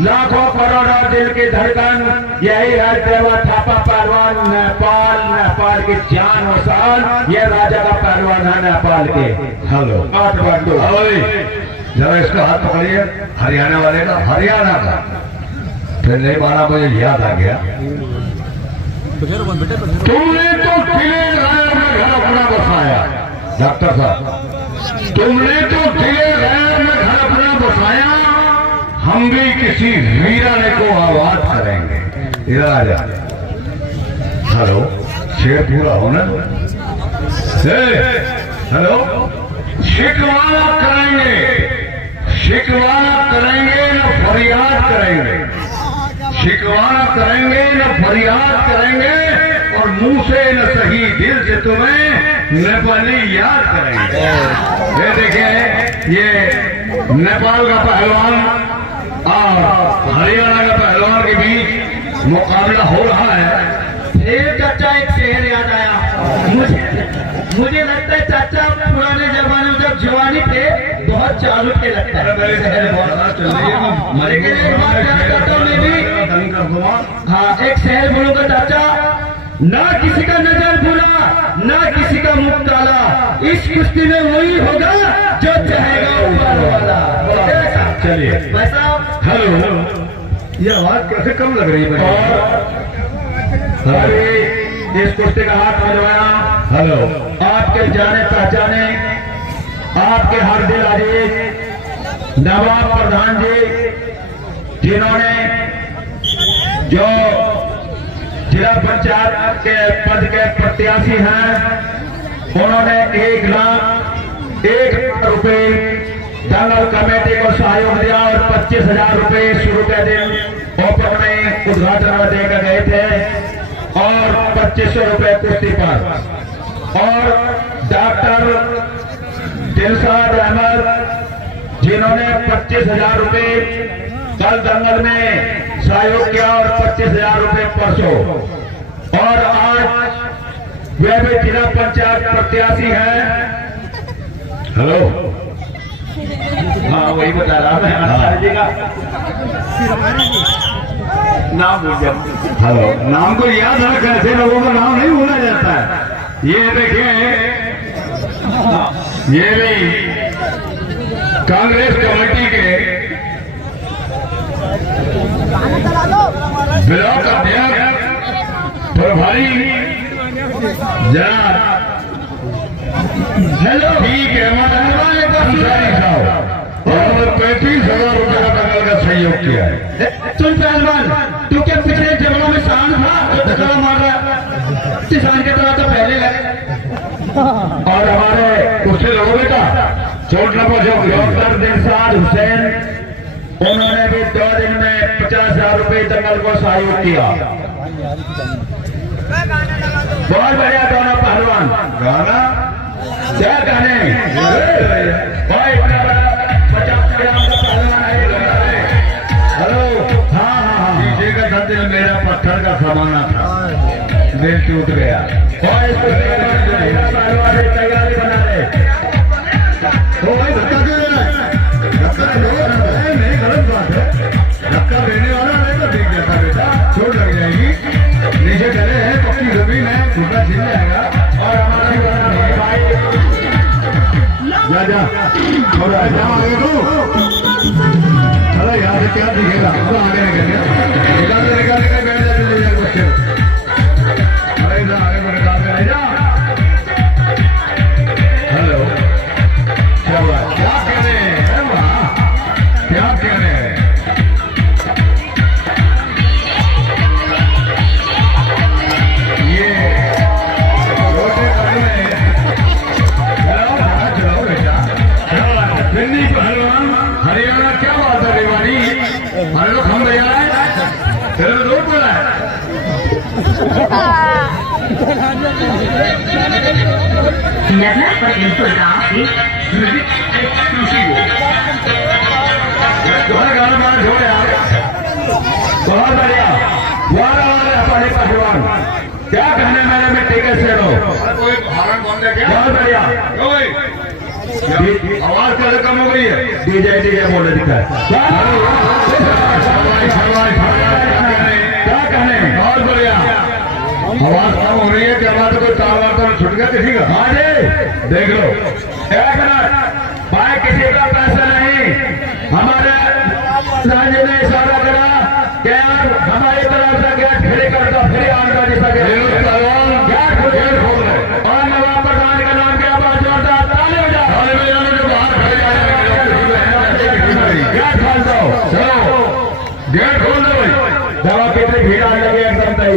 लाखों करोड़ों दिल की धड़कन यही है देवा थापा पहलवान नेपाल की जान और शान। ये राजा का पहलवान है नेपाल के। हेलो काठमांडू। जरा इसका हाथ पकड़िए, हरियाणा वाले का, हरियाणा का। फिर नहीं माना, मुझे याद आ गया। तुमने तो किले गैर में घर अपना बसाया डॉक्टर साहब, तुमने तो किले गैर में घर अपना बसाया। हम भी किसी वीराने को आबाद करेंगे। इधर आ जा। हेलो, शेर पूरा होना। हेलो, शिकवा करेंगे, शिकवा करेंगे न फरियाद करेंगे, शिकवा करेंगे न फरियाद करेंगे, और मुंह से न सही दिल से तुम्हें नेपाली याद करेंगे। ये देखिए, ये नेपाल का पहलवान और हरियाणा का पहलवान के बीच मुकाबला हो रहा है। एक चाचा, एक शेर याद आया मुझे लगता है चाचा पुराने जमाने में जब जवानी थे बहुत चालू थे लगता है। लेकिन एक बात याद करता हूँ मैं भी। हाँ, एक शहर बोलूंगा चाचा, ना किसी का नजर बुरा, ना किसी का मुख काला, इस कुश्ती में वही होगा जो चाहेगा ऊपर वाला। चलिए वैसा। हेलो, ये आवाज कैसे कम लग रही है? इस कुश्ती का हाथ मिलवाया। हेलो, आपके जाने पहचाने, आपके हर दिल अजीज नवाब प्रधान जी, जिन्होंने जो जिला पंचायत के पद के प्रत्याशी हैं, उन्होंने 1,01,000 रुपए दंगल कमेटी को सहयोग दिया और 25,000 रुपए शुरू के दिन ओपन में उद्घाटन में देकर गए थे, और 2500 रुपए कुश्ती पर। और डॉक्टर दिलशाद अहमद जिन्होंने 25,000 रुपए कल दंगल में सहयोग किया और 25,000 रुपए परसों। और आज वे भी जिला पंचायत प्रत्याशी हैं। हेलो, हाँ, वही बता रहा मैं आचार्य जी का नाम भूल गया। हेलो, नाम को याद रख, ऐसे लोगों का नाम नहीं भूला जाता है। ये देखिए, ये भी कांग्रेस कमेटी के ब्लॉक अध्यक्ष प्रभारी जनाब हेलो ठीक है, अंसारी साहब, और 35,000 रुपये का दंगल का सहयोग किया है। सुन पहलवान, तू क्या पिछले जंगलों में सांड था तो तकड़ा मार रहा, किसान की तरह तो पहले लगे। और हमारे उससे लोगों बेटा चोट न पहुंचे। डॉक्टर दिलशाद हुसैन, उन्होंने भी 2 दिन में 50,000 रुपए दंगल को सहयोग किया। बहुत बढ़िया दोनों पहलवान। गाना क्या गाने? इतना बड़ा 50 ग्राम का पहलवान है। हेलो, हाँ, पीछे का था दिल मेरा पत्थर का समाना था, दिल टूट गया। और इसको पहलवान की तैयारी बना रहे। तो भाई धक्का दे रहा है, धक्का नहीं, गलत बात है। धक्का देने वाला नहीं तो देख जाता बेटा, चोट लग जाएगी। नीचे डरे हैं, पक्की जमीन है, टूटा छिल जाएगा। और हमारे भाई जा थोड़ा आगे तो अरे यहाँ से क्या दिखेगा, तो आगे निकल बैठ जा बच्चे। अरे इधर आगे को निकाल के जा। हेलो, क्या बात, क्या कह रहे हैं? क्या कह रहे हैं? ये रोटे करने चलो बेटा, दिल्ली पहलवान हरियाणा, क्या बात है रेवाड़ी, हमारे लोग हम बजा रहे हैं, तेरे में रोड बोला है। गाना छोड़ यार, बहुत बढ़िया। हमारे पहलवान क्या कहने मेरे मिट्टी के शेरों, कोई हॉर्न बंद है क्या? बहुत बढ़िया। आवाज कैसे कम हो गई है? डीजे बोले दिखा है। क्या कहने? बहुत बढ़िया। आवाज कम हो रही है, क्या बात है? कोई तार वार तो छुट गया किसी का? हाँ जी, देख लो। एक मिनट भाई, किसी का पैसा नहीं। हमारे राज्य ने इशारा करा कि आप हमारी तरफ से गेट फ्री कर दो, फ्री आने जैसा गेट खोल रहे। और नवाब प्रधान का नाम क्या? बात जोरदार ताली बजाओ। गेट खोल दो, चलो गेट खोल दो भाई। दवा कितनी भीड़ आने लगी एकदम सही।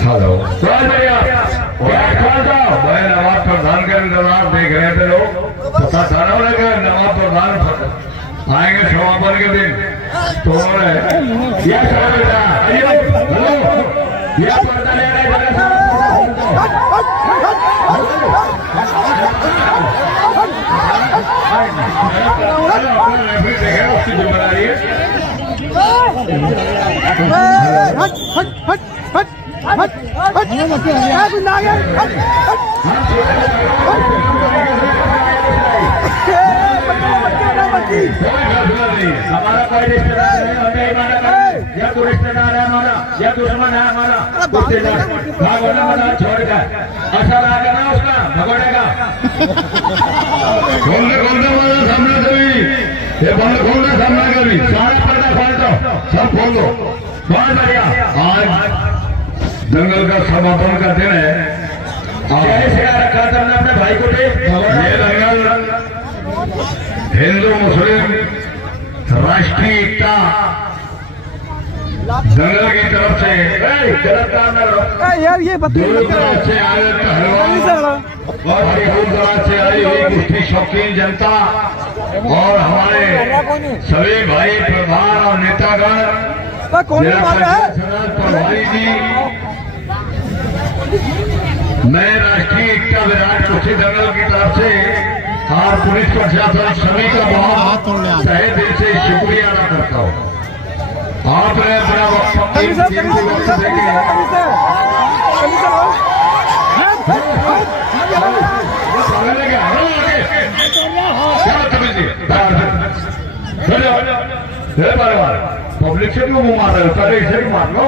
हेलो, बहुत बढ़िया, गेट खोल दो। भाई नवाब प्रधान का इंतजार देख रहे थे लोग। पता था ना उन्हें कि नवाब प्रधान आएंगे समापन के दिन, तो उन्होंने ये सर बेटा, हेलो, ये पर्दा ले रहे जरा रेफरी देखे उसकी जिम्मेदारी है। हमारा कोई रिश्तेदार नहीं, हमें ही मना करे। या तो रिश्तेदार है हमारा, या दुश्मन है हमारा। भागोना मना छोड़कर असर आ गया ना उसका, भगोड़ेगा। खोलने वाला सामने कभी, ये बंद खोलने सामने कभी, सारा पर्दा खोल दो, सब खोल दो। बहुत बढ़िया। आज दंगल का समापन का दिन है। जय श्री राम रखा तुमने अपने भाई को भी। ये दंगल हिंदू मुस्लिम राष्ट्रीय एकता दंगल की तरफ से, गलत काम न करो यार, ये दूर दराज से आए पहलवान और दूर दराज से आई हुई कुश्ती शौकीन जनता और हमारे सभी भाई प्रधान और नेतागण, कौन जिला मार रहा है? पंचायत सदस्य प्रभारी जी, मैं राष्ट्रीय एकता विराट कुश्ती दंगल की तरफ से और पुलिस प्रशासन सभी का बहुत तहे दिल से शुक्रिया अदा करता हूँ। आपने अपना वक्त कभी सर, कभी सर, कभी सर, कभी सर, कभी सर, कभी सर पब्लिक से क्यों मुंह मार रहे हो? पहले इसे भी मार लो।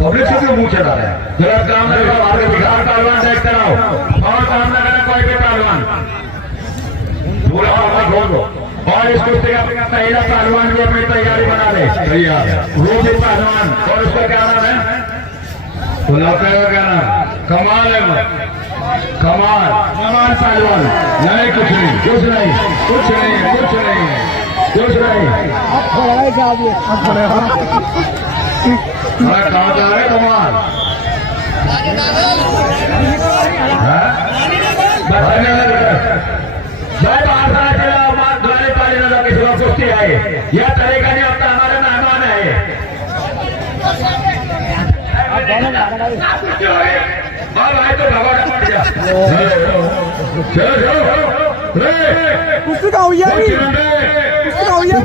पब्लिक से क्यों मुंह चला रहे हैं? जरा काम न करो, आपके बिहार पहलवान देखते रहो और काम न करे कोई भी पहलवान। पूरा पर्दा खोल दो और इस कुश्ती का पहला पहलवान भी अपनी तैयारी बना ले। तैयार है वो भी पहलवान, और उसका क्या नाम है? बुलाते हुए क्या नाम? कमाल है वो। कमाल कमाल पहलवान। नहीं, कुछ नहीं, कुछ नहीं, कुछ नहीं है, कुछ नहीं है। कुछ नहीं। मैं कहा जा रहे कमाल किसी को कुश्ती आए, यह तरीका नहीं होता। हमारे मेहमान है भाई, तो भगवान पड़ जा। चलो चलो कुश्ती का हुई है, कुश्ती का हुई है,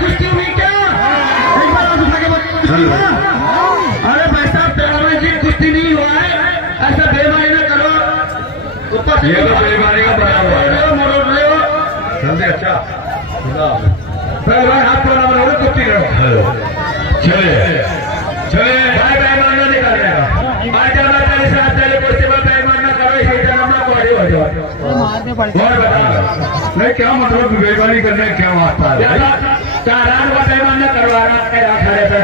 कुश्ती हुई क्या? अरे भाई साहब, तेरा जी कुश्ती नहीं हुआ है, ऐसा बेईमानी न करो। ऊपर ये तो बेईमानी का बना हुआ है। मोड़ रहे हो। समझे? अच्छा भाई हाथ पर ना कुश्ती करो। चले चले भाई बेईमान नहीं कर रहे हो। आज जब मैं तेरे साथ चले कुश्ती में बेईमान न करो, इसी जन्म में कोड़ी हो जाओ। और बता नहीं, क्या मतलब बेईमानी करने क्या वास्ता है? चारान को बेईमान न करवा रहा तेरा खड़े पे।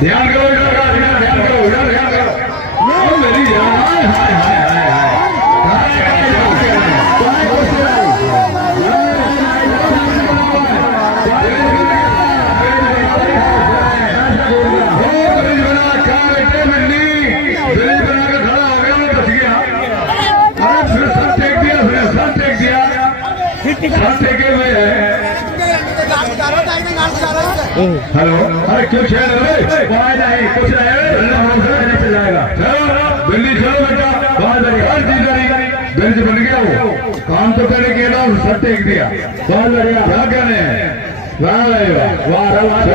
ध्यान करो, इधर का ध्यान करो, इधर ध्यान करो। मेरी जान, हाय हाय हाय हाय। हेलो, अरे क्यों छेड़ रहे? नहीं, कुछ नहीं चल जाएगा। चलो दिल्ली चलो बेटा, बहुत बढ़िया, हर चीज करी, बेंच बन गया वो काम तो पहले किया ना, सब टेक दिया। बहुत बढ़िया। क्या कहने हैं? वाह वाह वाह।